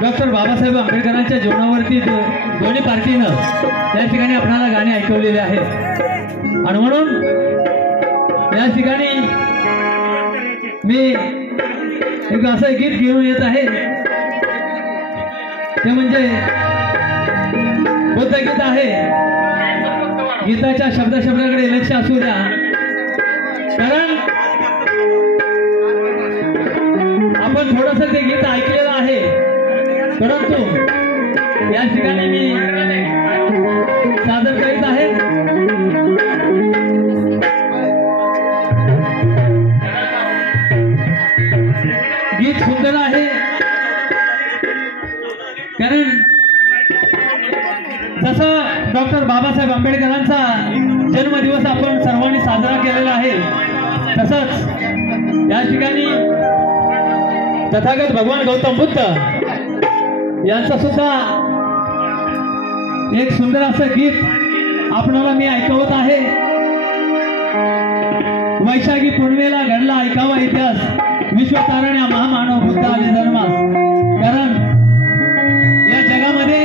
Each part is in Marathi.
डॉक्टर बाबासाहेब आंबेडकरांच्या जीवनावरती दोन्ही पार्टीनं त्या ठिकाणी आपल्याला गाणी ऐकवलेली आहेत आणि म्हणून या ठिकाणी मी एक असं गीत घेऊन येत आहे ते म्हणजे बुद्ध गीत आहे। गीताच्या शब्दाकडे लक्ष असू द्या, कारण आपण थोडंसं ते गीत ऐकलेलं आहे, परंतु या ठिकाणी मी सादर करीत आहे। गीत सुंदर आहे, कारण जसं डॉक्टर बाबासाहेब आंबेडकरांचा जन्मदिवस आपण सर्वांनी साजरा केलेला आहे, तसंच या ठिकाणी तथागत भगवान गौतम बुद्ध यांचा सुद्धा एक सुंदर असं गीत आपणाला मी ऐकवत आहे। वैशाखी पूर्णिमेला घडला ऐकावा इतिहास, विश्वतारण्या महामानव बुद्ध आले जन्मास। कारण या जगामध्ये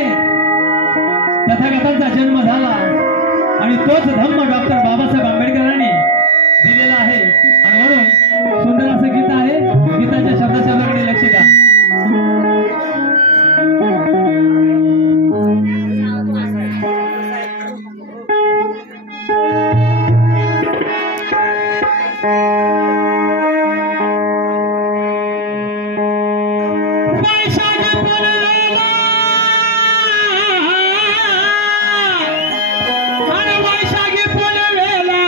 तथागतांचा जन्म झाला आणि तोच धम्म डॉक्टर बाबासाहेब आंबेडकरांनी दिलेला आहे आणि म्हणून सुंदर असं गीत आहे। गीताच्या शब्दाकडे लक्ष द्या। वैशाखी पुनवेला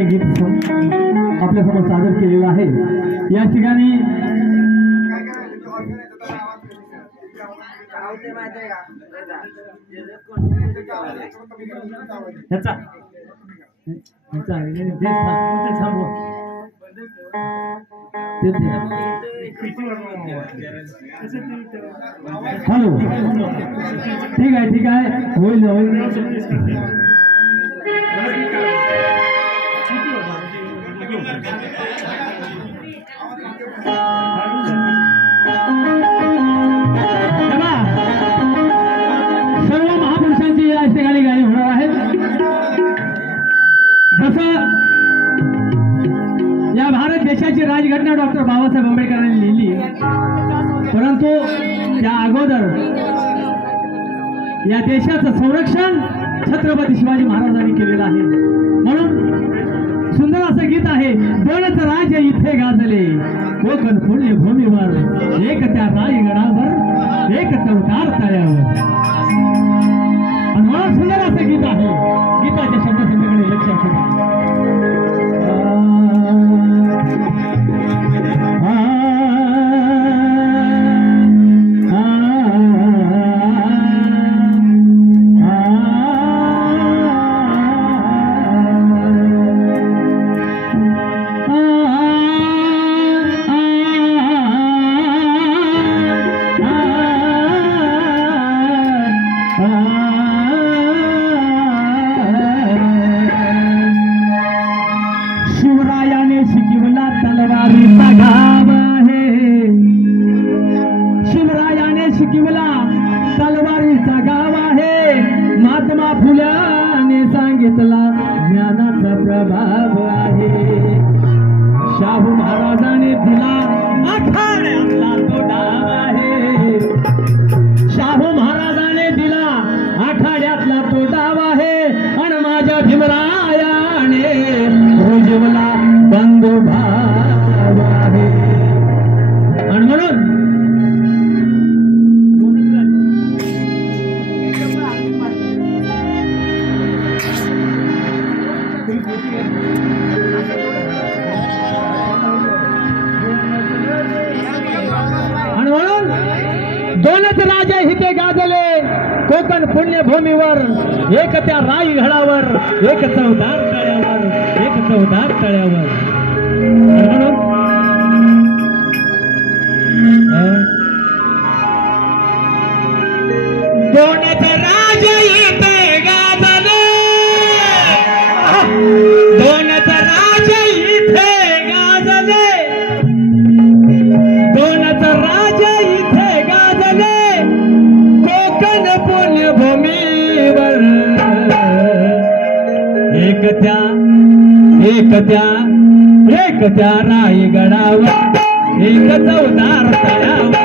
ठिकाणी गीत आपल्यासमोर सादर केलेलं आहे। या ठिकाणी हॅलो, ठीक आहे होईल सर्व महापुरुषांची या ठिकाणी गाणी होणार आहे। जसं या भारत देशाची राजघटना डॉक्टर बाबासाहेब आंबेडकरांनी लिहिली, परंतु त्या अगोदर या देशाचं संरक्षण छत्रपती शिवाजी महाराजांनी केलेलं आहे। म्हणून सुंदर असं गीत आहे, दोनच राज इथे गाजले कोकण पुण्यभूमीवर, एक त्या रायगडावर, एक चौकार तळ्यावर। आणि म्हणून सुंदर असं गीत आहे। गीताच्या शब्दसंख्येकडे लक्ष ठेवा। शिवरायाने शिकवला तलवारीचा घाव आहे, शिवरायाने शिकवला तलवारीचा गाव आहे, महात्मा फुल्याने सांगितला ज्ञानाचा प्रभाव आहे, शाहू महाराजाने दिला आखाड्यातला तो डाव आहे, शाहू महाराजाने दिला आखाड्यातला तो डाव आहे, आणि माझ्या भीमरायाने रुजवला बंधुभाव आहे। आणि म्हणून दोनच राजे हिते गाजले कोकण पुण्यभूमीवर, एक त्या रायगडावर, एक चौदार तळ्यावर, एक चौदार तळ्यावर। दोनच राजे हिते गाजले, दोनच राजे हिते गाजले, दोनच राजे इथे गाजले कोकण पुण्यभूमीवर, एक त्या रायगडावर, एक चौदार तळ्यावर,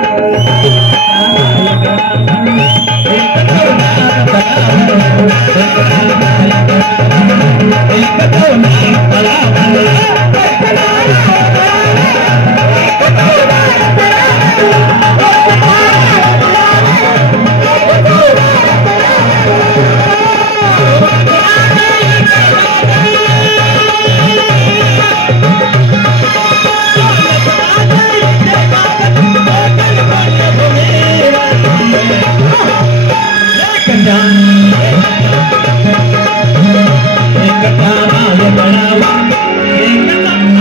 एक चौदार तळ्यावर, एक चौदार तळ्यावर। एक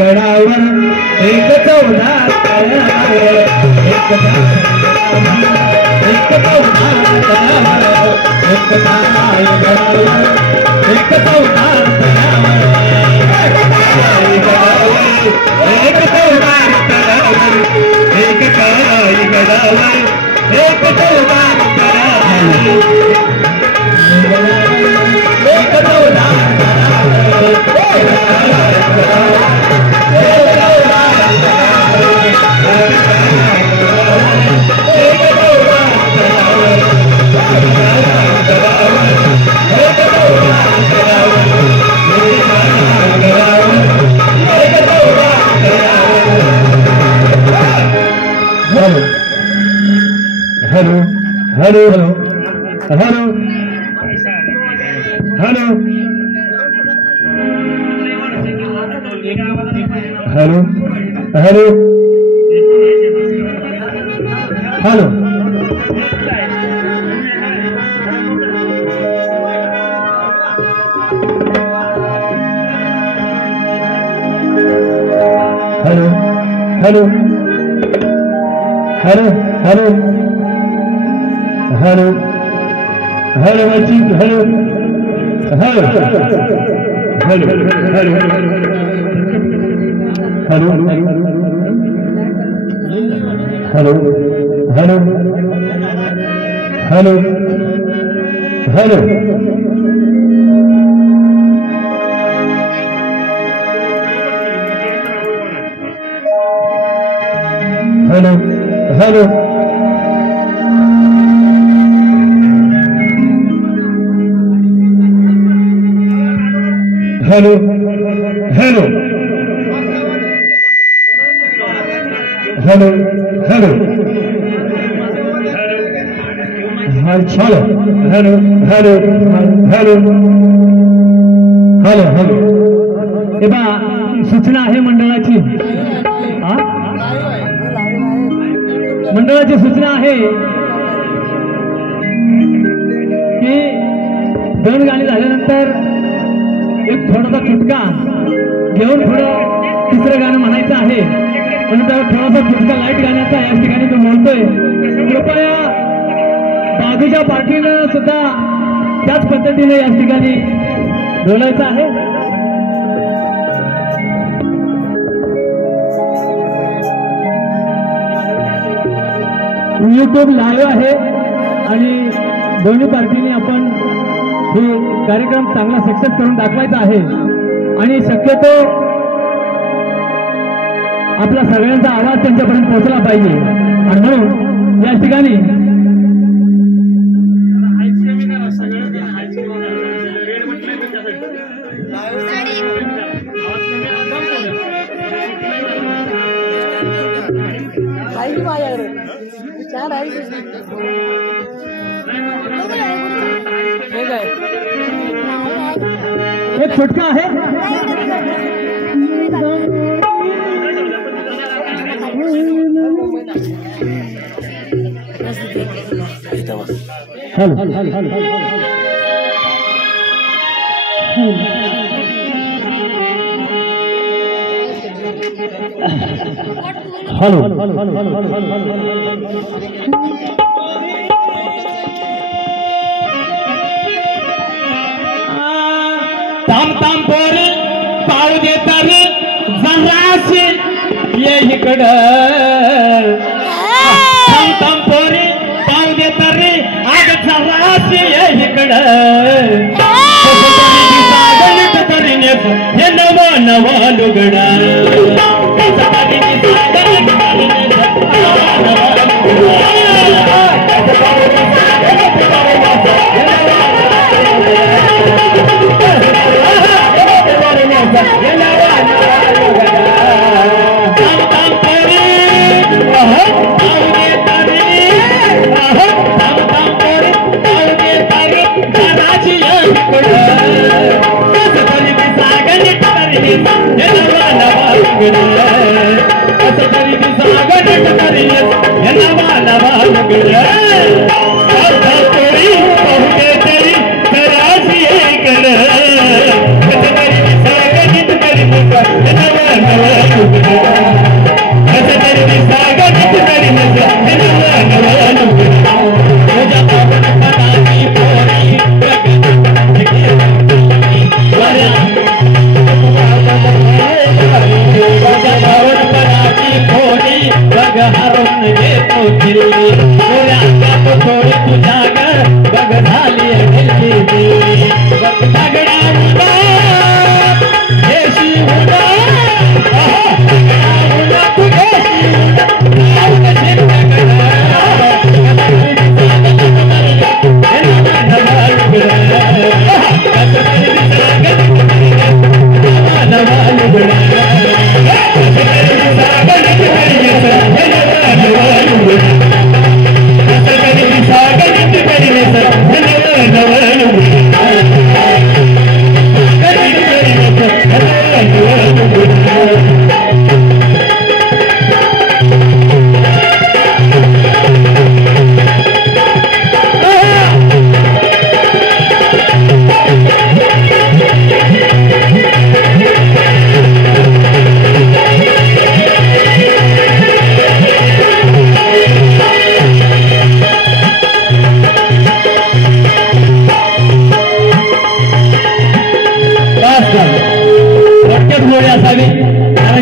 गडावर एक चौदा hello hello hello hello hello hello hello hello hello hello hello hello बच्ची hello hello hello hello hello hello hello hello hello hello hello hello hello hello hello hello hello hello hello hello hello हे पहा सूचना आहे मंडळाची मंडळाची सूचना आहे की 2 गाणी झाल्यानंतर एक थोडासा चुटका घेऊन पुढं 3रं गाणं म्हणायचं आहे म्हणून त्याला थोडासा चुटका लाईट गाण्याचा या ठिकाणी तो म्हणतोय कृपया बाजूच्या पार्टीनं सुद्धा त्याच पद्धतीने या ठिकाणी बोलायचं आहे YouTube लाईव्ह आहे आणि दोन्ही पार्टीने आपण हे कार्यक्रम चांगला सक्सेस करून दाखवायचा आहे आणि शक्यतो आपला सगळ्यांचा आवाज त्यांच्यापर्यंत पोहोचला पाहिजे आणि म्हणून या ठिकाणी एक छुटका आहे हॅलो ताम ताम पोरी पाळू देता रे जराशी ये इकडं ताम ताम पोरी पाळू देता रे आग जराशी ये इकडं सागणित करीनेस हे नव नव लुगडा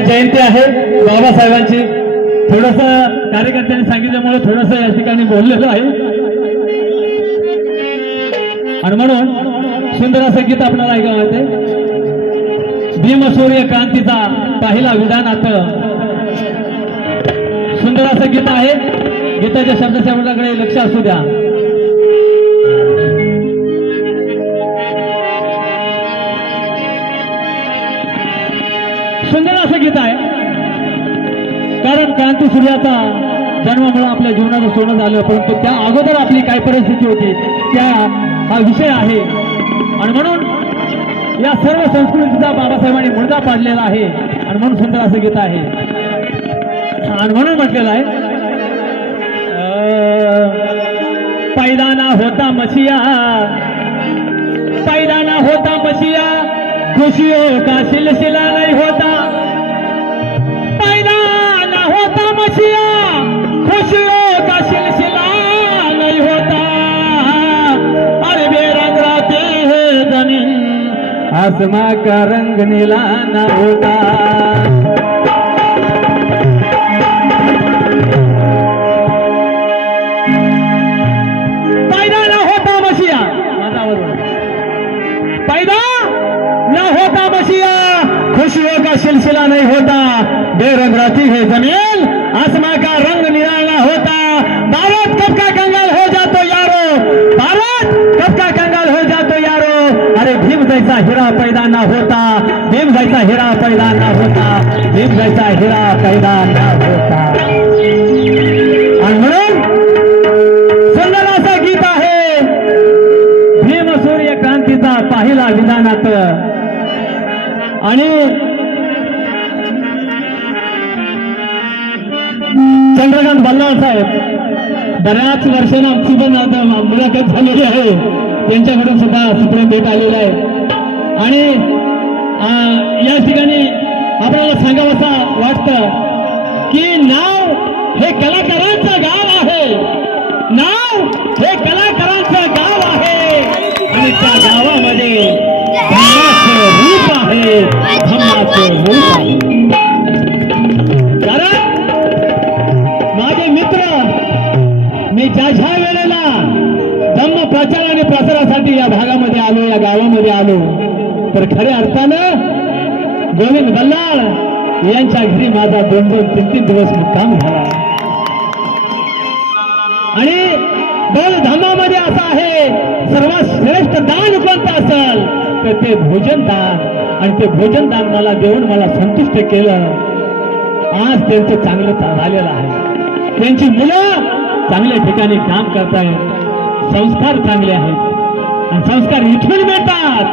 जयंती आहे बाबासाहेबांची थोडस कार्यकर्त्यांनी सांगितल्यामुळे थोडस या ठिकाणी बोललेलं आहे आणि म्हणून सुंदर असं गीत आपल्याला ऐकावं येते भीमसूर्य क्रांतीचा पहिला विधानात सुंदर असं गीत आहे गीताच्या शब्दाकडे लक्ष असू द्या सुंदर असं गीत आहे. कारण क्रांती सूर्याचा जन्मामुळे आपल्या जीवनाचं सोनं झालं, परंतु त्या अगोदर आपली काय परिस्थिती होती त्या हा विषय आहे. आणि म्हणून या सर्व संस्कृतीचा बाबासाहेबांनी मुद्दा पाडलेला आहे आणि म्हणून सुंदर असं गीत आहे. आणि म्हणून म्हटलेलं आहे, पैदाना होता मसिया, पैदाना होता मसिया, खुशियों का सिलसिला नहीं होता. पैदाना होता मसिया, खुशियों का सिलसिला नहीं होता. अरे बेरंग रहती है जमीन, आसमां का रंग नीला न होता. पैदा न होता मसिया, माझा आवाज पैदा न होता मसिया, खुशियों का सिलसिला नहीं होता. बेरंग रहती है जमीन, आसमां का रंग नीला न होता. भारत कब का कंगाल हो जा तो यारो, भारत कब का कंगाल हो जा तो यारो. अरे भीम जैसा हीरा पैदा न होता, भीम जैसा हीरा पैदा न होता, भीम जैसा हीरा पैदा न होता. आणि म्हणून सुंदर असं गीत आहे भीम सूर्य क्रांतीचा पाहिला विधानात. आणि चंद्रकांत बल्लाळ साहेब बऱ्याच वर्षांना आमची पण आता मुलाखत झालेली आहे, त्यांच्याकडून सुद्धा सुप्रीम भेट आलेला आहे. आणि या ठिकाणी आपल्याला सांगावंसं वाटतं की नाव हे कलाकारांचं गाव आहे, नाव हे कलाकारांचं गाव आहे. आणि त्या गावामध्ये धम्माचं रूप आहे, धम्माचं रूप आहे. कारण माझे मित्र, मी ज्या वेळेला धम्म प्रचार आणि प्रसारासाठी या भागामध्ये आलो, या गावामध्ये आलो, तर खऱ्या अर्थानं गोविंद बल्लाळ यांच्या घरी माझा 2-3 दिवस मुक्काम झाला. आणि दोन धामामध्ये असं आहे, सर्वात श्रेष्ठ दान कोणतं असेल तर ते भोजन दान. आणि ते भोजन दान मला देऊन मला संतुष्ट केलं. आज त्यांचं चांगलं झालेलं आहे, त्यांची मुलं चांगल्या ठिकाणी काम करतायत, संस्कार चांगले आहेत. आणि संस्कार इथून मिळतात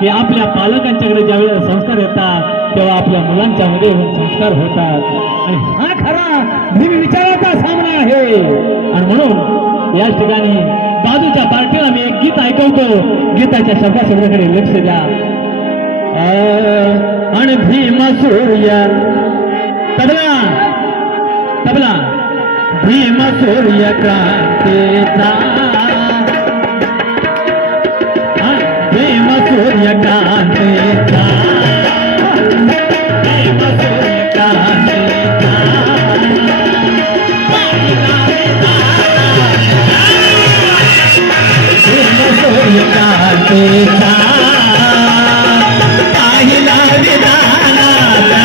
की आपल्या पालकांच्याकडे ज्यावेळेला संस्कार येतात तेव्हा आपल्या मुलांच्या मध्ये संस्कार होतात. आणि हा खरा भीम विचाराचा सामना आहे. आणि म्हणून या ठिकाणी बाजूच्या पार्टीला मी एक गीत ऐकवतो, गीताच्या शब्दाशब्दाकडे लक्ष द्या. आणि भीम सूर्य तबला तबला भीम सूर्य क्रांतीचा, भीम सूर्य क्रांतीचा, भीम सूर्य क्रांतीचा. भीम सूर्य क्रांतीचा पाहिला विधानाचा.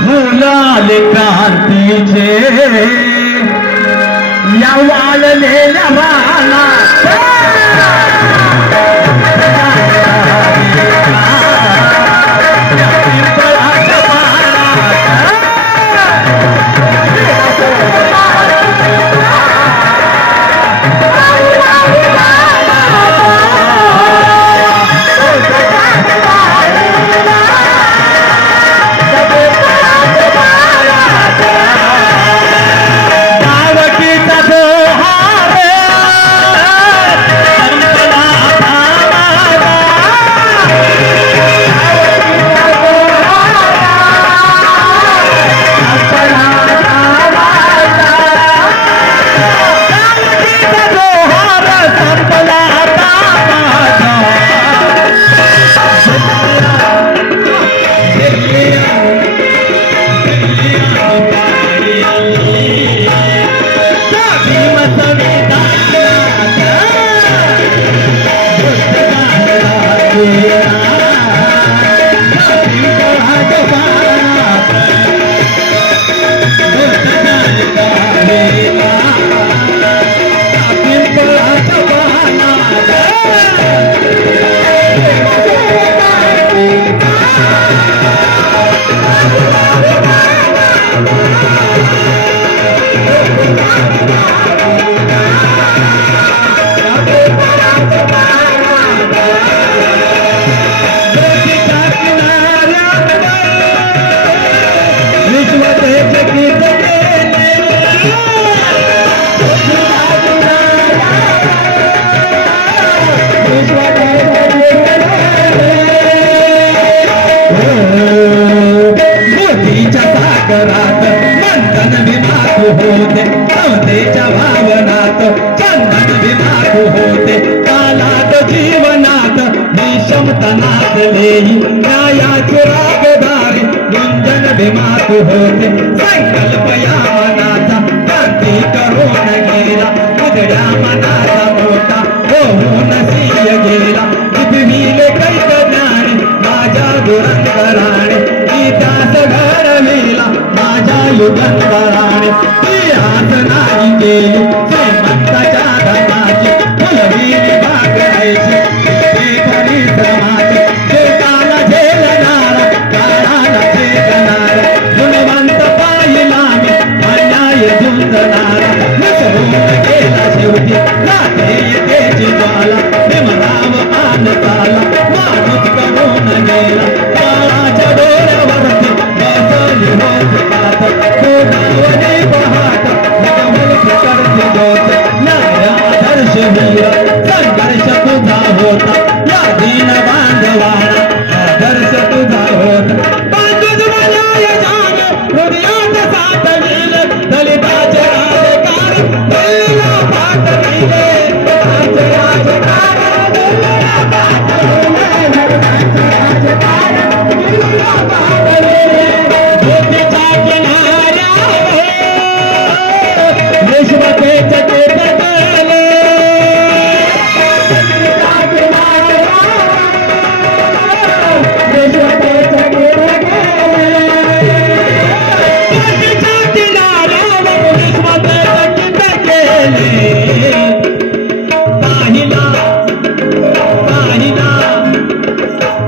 फुलाले क्रांतीचे या वाळलेल्या वाहनात होते नवतेच्या भावनात चंदन विमातू होते कालात जीवनात निशमतनात लेही न्यायाची रागदारी गुंजन विमातू होते संकल्प या मनाचा क्रांती करून गेला उजड्या मनाचा मोठा होऊन सिंह गेला पृथ्वीले कैक ज्ञानी माझ्या दुरंगराणे इतिहास घडविला माझ्या युगंधराणे इतिहास नाही केली श्रीमंताच्या धर्माची फुलवी बागायची ते परिश्रमाचे ते काला झेलणारा काळाला फेकणारा गुणवंत पाहिला मी अन्याय झुंजणारा मिसळून गेला शेवटी राहते येतेची ज्वाला भीमराव मानताला माणूस करून गेला काळाच्या डोळ्यावरती बसली होत कात कोणावने पहाट निगमल प्रकारची ज्योत न्याय आदर्श वीर संघर्ष तुझा होता या दीन बांधवाना आदर्श तुझा होता बांधून न्याय जाग हृदयात साथ गेले दलिताचे राजकार दिल्लीला पाठ गेले राजकार दिल्लीला पाठ गेले राजकार दिल्लीला पाठ गेले ज्योतीच्या किनाऱ्यावर विश्वतेचे ते बदलले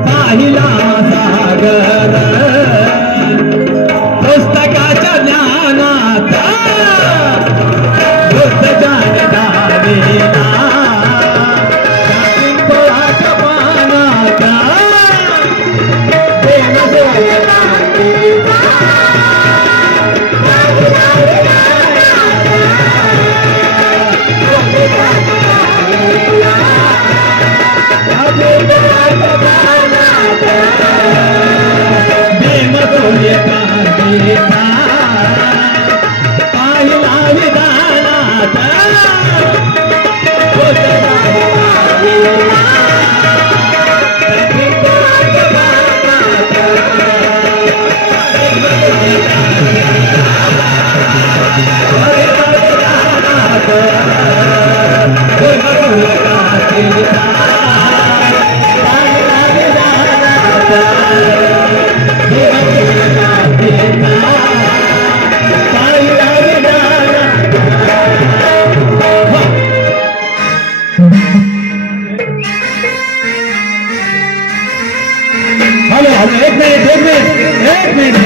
पाहिला सागर पुस्तकाच्या ज्ञानात बुद्ध जाण डावीला पिंपळाच्या पानात प्रेम पाहिला विधानात Bye. चालू. एक मिनिट एक मिनिट एक मिनिट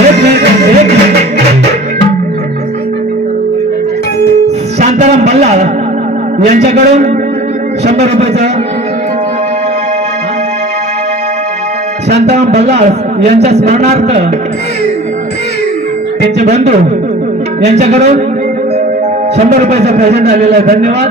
एक मिनिट एक मिनिट. शांताराम बल्लाळ यांच्याकडून 100 रुपयाचं. शांताराम बल्लाळ यांच्या स्मरणार्थ त्यांचे बंधू यांच्याकडून 100 रुपयाचं प्रेझेंट आलेलं आहे. धन्यवाद.